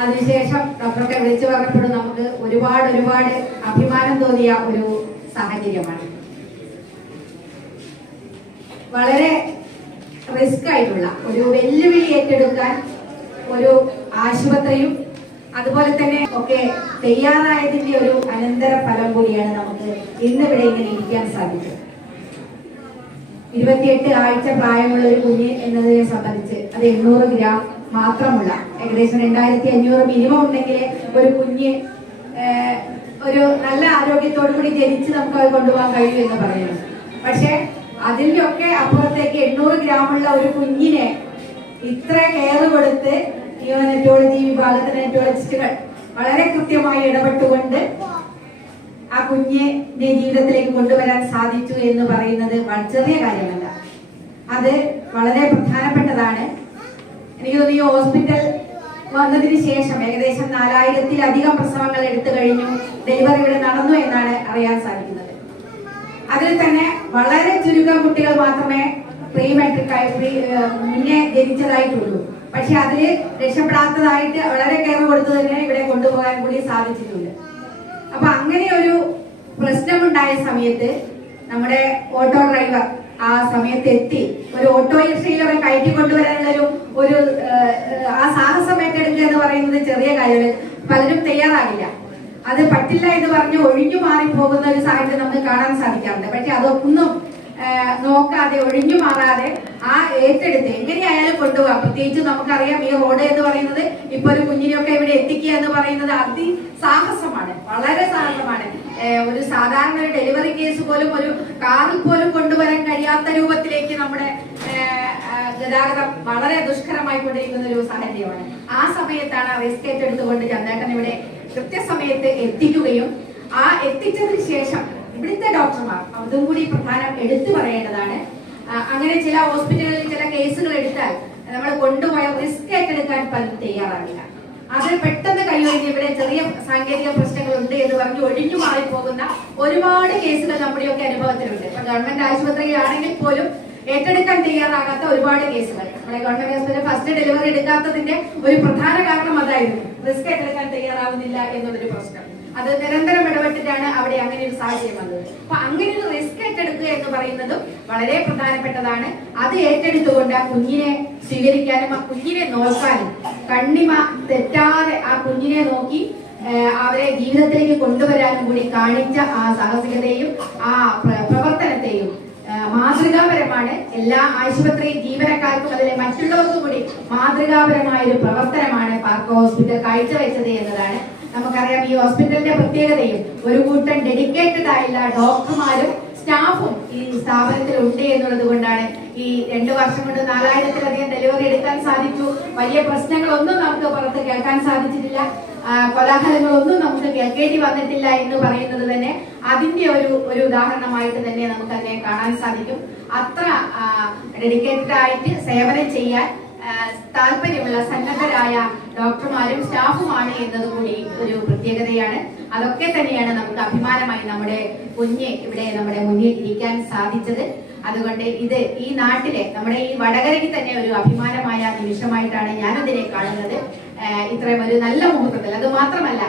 അതിനുശേഷം ഡോക്ടറൊക്കെ വിളിച്ചു പറഞ്ഞപ്പോഴും നമുക്ക് ഒരുപാട് അഭിമാനം തോന്നിയ ഒരു സാഹചര്യമാണ്. വളരെ റിസ്ക് ആയിട്ടുള്ള ഒരു വെല്ലുവിളി ഏറ്റെടുക്കാൻ ഒരു ആശുപത്രിയും അതുപോലെ തന്നെ ഒക്കെ തയ്യാറായതിന്റെ ഒരു അനന്തര ഫലം കൂടിയാണ് നമുക്ക് ഇന്നിവിടെ ഇങ്ങനെ ഇരിക്കാൻ സാധിച്ചത്. 28 ആഴ്ച പ്രായമുള്ള ഒരു കുഞ്ഞ് എന്നതിനെ സംബന്ധിച്ച് അത് 800 ഗ്രാം മാത്രമുള്ള ഏകദേശം 2500 മിനിമം ഉണ്ടെങ്കിൽ ഒരു കുഞ്ഞ് ഒരു നല്ല ആരോഗ്യത്തോടു കൂടി ജനിച്ച് നമുക്ക് അത് കൊണ്ടുപോകാൻ കഴിയും എന്ന് പറയുന്നു. പക്ഷെ അതിന്റെ ഒക്കെ അപ്പുറത്തേക്ക് 800 ഗ്രാമുള്ള ഒരു കുഞ്ഞിനെ ഇത്ര കെയർ കൊടുത്ത് നിയോനെറ്റോളജി വിഭാഗത്തിലെ നെറ്റോളജിസ്റ്റുകൾ വളരെ കൃത്യമായി ഇടപെട്ടുകൊണ്ട് ആ കുഞ്ഞിന്റെ ജീവിതത്തിലേക്ക് കൊണ്ടുവരാൻ സാധിച്ചു എന്ന് പറയുന്നത് ചെറിയ കാര്യമല്ല, അത് വളരെ പ്രധാനപ്പെട്ടതാണ്. എനിക്ക് തോന്നുന്നു ഈ ഹോസ്പിറ്റൽ വന്നതിന് ശേഷം ഏകദേശം 4000-ത്തിലധികം പ്രസവങ്ങൾ എടുത്തു കഴിഞ്ഞു, ഡെലിവറി ഇവിടെ നടന്നു എന്നാണ് അറിയാൻ സാധിക്കുന്നത്. അതിൽ തന്നെ വളരെ ചുരുക്കം കുട്ടികൾ മാത്രമേ മുന്നേ ജനിച്ചതായിട്ടുള്ളൂ. പക്ഷെ അതില് രക്ഷപ്പെടാത്തതായിട്ട് വളരെ കെയർ കൊടുത്തു തന്നെ ഇവിടെ കൊണ്ടുപോകാൻ കൂടി സാധിച്ചിട്ടുണ്ട്. അപ്പൊ അങ്ങനെ ഒരു പ്രശ്നമുണ്ടായ സമയത്ത് നമ്മുടെ ഓട്ടോ ഡ്രൈവർ ആ സമയത്ത് എത്തി ഒരു ഓട്ടോ റിക്ഷയിൽ അവരെ കയറ്റി കൊണ്ടുവരാനുള്ള ഒരു ആ സാഹസം ഏറ്റെടുക്കുക എന്ന് പറയുന്നത് ചെറിയ കാര്യമാണ്. പലരും തയ്യാറാകില്ല, അത് പറ്റില്ല എന്ന് പറഞ്ഞ് ഒഴിഞ്ഞു മാറി പോകുന്ന ഒരു സാഹചര്യം നമുക്ക് കാണാൻ സാധിക്കാറുണ്ട്. പക്ഷെ അതൊന്നും നോക്കാതെ ഒഴിഞ്ഞു മാറാതെ ആ ഏറ്റെടുത്ത് എങ്ങനെയായാലും കൊണ്ടുപോകാം. പ്രത്യേകിച്ച് നമുക്കറിയാം ഈ റോഡ് എന്ന് പറയുന്നത് ഇപ്പൊ ഒരു കുഞ്ഞിനെയൊക്കെ ഇവിടെ എത്തിക്കുക എന്ന് പറയുന്നത് അതിസാഹസമാണ്, വളരെ സാഹസമാണ്. ഒരു സാധാരണ ഒരു ഡെലിവറി കേസ് പോലും ഒരു കാറിൽ പോലും കൊണ്ടുവരാൻ കഴിയാത്ത രൂപത്തിലേക്ക് നമ്മുടെ ഗതാഗതം വളരെ ദുഷ്കരമായി കൊണ്ടിരിക്കുന്ന ഒരു സാഹചര്യമാണ്. ആ സമയത്താണ് റിസ്ക് ഏറ്റെടുത്തുകൊണ്ട് ചന്ദേട്ടൻ ഇവിടെ കൃത്യസമയത്ത് എത്തിക്കുകയും ആ എത്തിച്ചതിന് ശേഷം ഇവിടുത്തെ ഡോക്ടർമാർ അതും കൂടി പ്രധാനം എടുത്തു പറയേണ്ടതാണ്. അങ്ങനെ ചില ഹോസ്പിറ്റലുകളിൽ ചില കേസുകൾ എടുത്താൽ നമ്മൾ കൊണ്ടുപോയ റിസ്ക് ഏറ്റെടുക്കാൻ പലരും തയ്യാറാകില്ല. അത് പെട്ടെന്ന് കൈയൊഴിഞ്ഞ് ഇവിടെ ചെറിയ സാങ്കേതിക പ്രശ്നങ്ങൾ ഉണ്ട് എന്ന് പറഞ്ഞ് ഒഴിഞ്ഞു മാറിപ്പോകുന്ന ഒരുപാട് കേസുകൾ നമ്മുടെയൊക്കെ അനുഭവത്തിലുണ്ട്. ഇപ്പൊ ഗവൺമെന്റ് ആശുപത്രിയിലാണെങ്കിൽ പോലും ഏറ്റെടുക്കാൻ തയ്യാറാകാത്ത ഒരുപാട് കേസുകൾ. നമ്മുടെ ഗവൺമെന്റ് ഹോസ്പിറ്റലിൽ ഫസ്റ്റ് ഡെലിവറി എടുക്കാത്തതിന്റെ ഒരു പ്രധാന കാരണം അതായിരുന്നു, റിസ്ക് ഏറ്റെടുക്കാൻ തയ്യാറാവുന്നില്ല എന്നുള്ളൊരു പ്രശ്നം. അത് നിരന്തരം ഇടപെട്ടിട്ടാണ് അവിടെ അങ്ങനെ ഒരു സാഹചര്യം വന്നത്. അപ്പൊ അങ്ങനെ ഒരു റിസ്ക് ഏറ്റെടുക്കുക എന്ന് പറയുന്നതും വളരെ പ്രധാനപ്പെട്ടതാണ്. അത് ഏറ്റെടുത്തുകൊണ്ട് ആ കുഞ്ഞിനെ സ്വീകരിക്കാനും ആ കുഞ്ഞിനെ നോക്കാനും കണ്ണിമ തെറ്റാതെ ആ കുഞ്ഞിനെ നോക്കി അവരെ ജീവിതത്തിലേക്ക് കൊണ്ടുവരാനും കൂടി കാണിച്ച ആ സാഹസികതയും ആ പ്രവർത്തനത്തെയും മാതൃകാപരമാണ്. എല്ലാ ആശുപത്രി ജീവനക്കാർക്കും അതിലെ മറ്റുള്ളവർക്കും കൂടി മാതൃകാപരമായ ഒരു പ്രവർത്തനമാണ് പാർക്ക് ഹോസ്പിറ്റൽ കാഴ്ചവെച്ചത് എന്നതാണ്. നമുക്കറിയാം ഈ ഹോസ്പിറ്റലിന്റെ പ്രത്യേകതയും ഒരു കൂട്ടം ഡെഡിക്കേറ്റഡ് ആയുള്ള ഡോക്ടർമാരും സ്റ്റാഫും ഈ സ്ഥാപനത്തിൽ ഉണ്ട് എന്നുള്ളത് കൊണ്ടാണ് ഈ 2 വർഷം കൊണ്ട് 4000-ത്തിലധികം ഡെലിവറി എടുക്കാൻ സാധിച്ചു. വലിയ പ്രശ്നങ്ങളൊന്നും നമുക്ക് പുറത്ത് കേൾക്കാൻ സാധിച്ചിട്ടില്ല, കോലാഹലങ്ങളൊന്നും നമുക്ക് കേൾക്കേണ്ടി വന്നിട്ടില്ല എന്ന് പറയുന്നത് തന്നെ അതിന്റെ ഒരു ഉദാഹരണമായിട്ട് തന്നെ നമുക്ക് അതിനെ കാണാൻ സാധിക്കും. അത്ര ഡെഡിക്കേറ്റഡ് ആയിട്ട് സേവനം ചെയ്യാൻ താല്പര്യമുള്ള സന്നദ്ധരായ ഡോക്ടർമാരും സ്റ്റാഫുമാണ് എന്നത് കൂടി ഒരു പ്രത്യേകതയാണ്. അതൊക്കെ തന്നെയാണ് നമുക്ക് അഭിമാനമായി നമ്മുടെ കുഞ്ഞ് ഇവിടെ നമ്മുടെ മുന്നിൽ ഇരിക്കാൻ സാധിച്ചത്. അതുകൊണ്ട് ഇത് ഈ നാട്ടിലെ നമ്മുടെ ഈ വടകരയ്ക്ക് തന്നെ ഒരു അഭിമാനമായ നിമിഷമായിട്ടാണ് ഞാനതിനെ കാണുന്നത്. ഇത്രയും ഒരു നല്ല മുഹൂർത്തത്തിൽ അത് മാത്രമല്ല